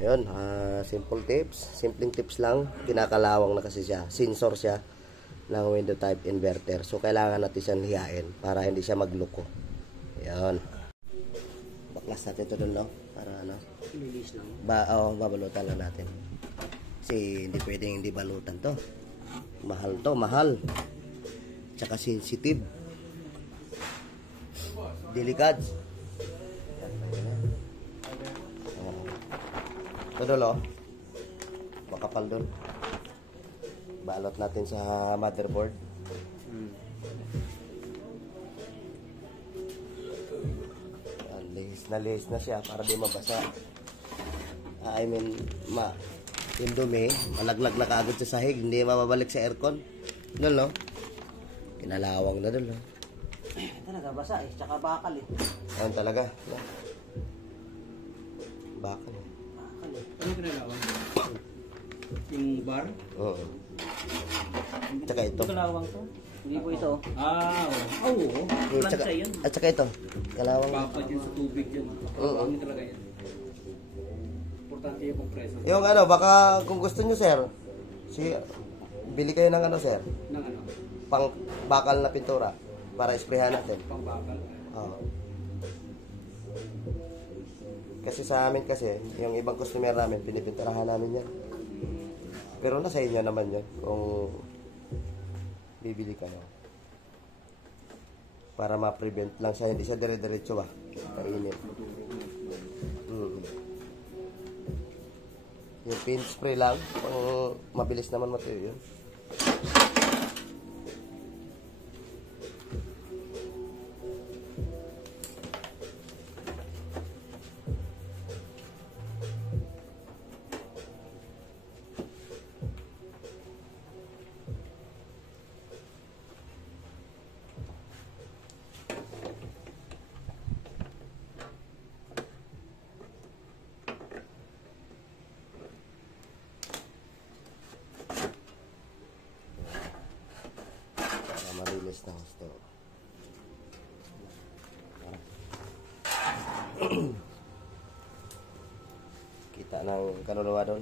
Ayun, simple tips. Simpleng tips lang. Kinakalawang na kasi siya. Sensor siya ng window type inverter. So, kailangan natin siyang hiyain para hindi siya magluko. Ayun. Baklas natin ito doon, no? Para ano? Release lang. Babalutan lang natin. Kasi hindi pwedeng hindi balutan to. Mahal to, mahal. Tsaka sensitive. Delicate. Ito dolo. Makapal doon. Balot natin sa motherboard. Lihis na siya para di mabasa. I mean, yung dumi, malaglag na kaagad sa sahig, hindi mababalik sa aircon. Doon, no? Kinalawang na doon, no? Talaga, basa eh. Tsaka bakal eh. Ayun talaga. No? Bakal eh. Bakal eh. Ano kinalawang? Yung bar? Oo. Tsaka ito. Ito kalawang to. Hindi po ito. Oo. Plancha yun. At tsaka ito. Kalawang. Papat yun sa tubig yun. Oo. Ano talaga yan? Importante yung compressor. Yung ano, baka kung gusto nyo, sir, bili kayo ng ano, sir, Ng ano? pang bakal na pintura para isprehan natin. Pang bakal. Oo. Kasi sa amin kasi, yung ibang customer namin, pinipinturahan namin yan. Pero nasa inyo naman yun, kung bibili kayo. Para ma-prevent lang siya, hindi siya dire-diretso ba? Kainit. Yung paint spray lang, pang mabilis naman matuyo yun. Marilis na gusto. Kita ng kaluluwa doon.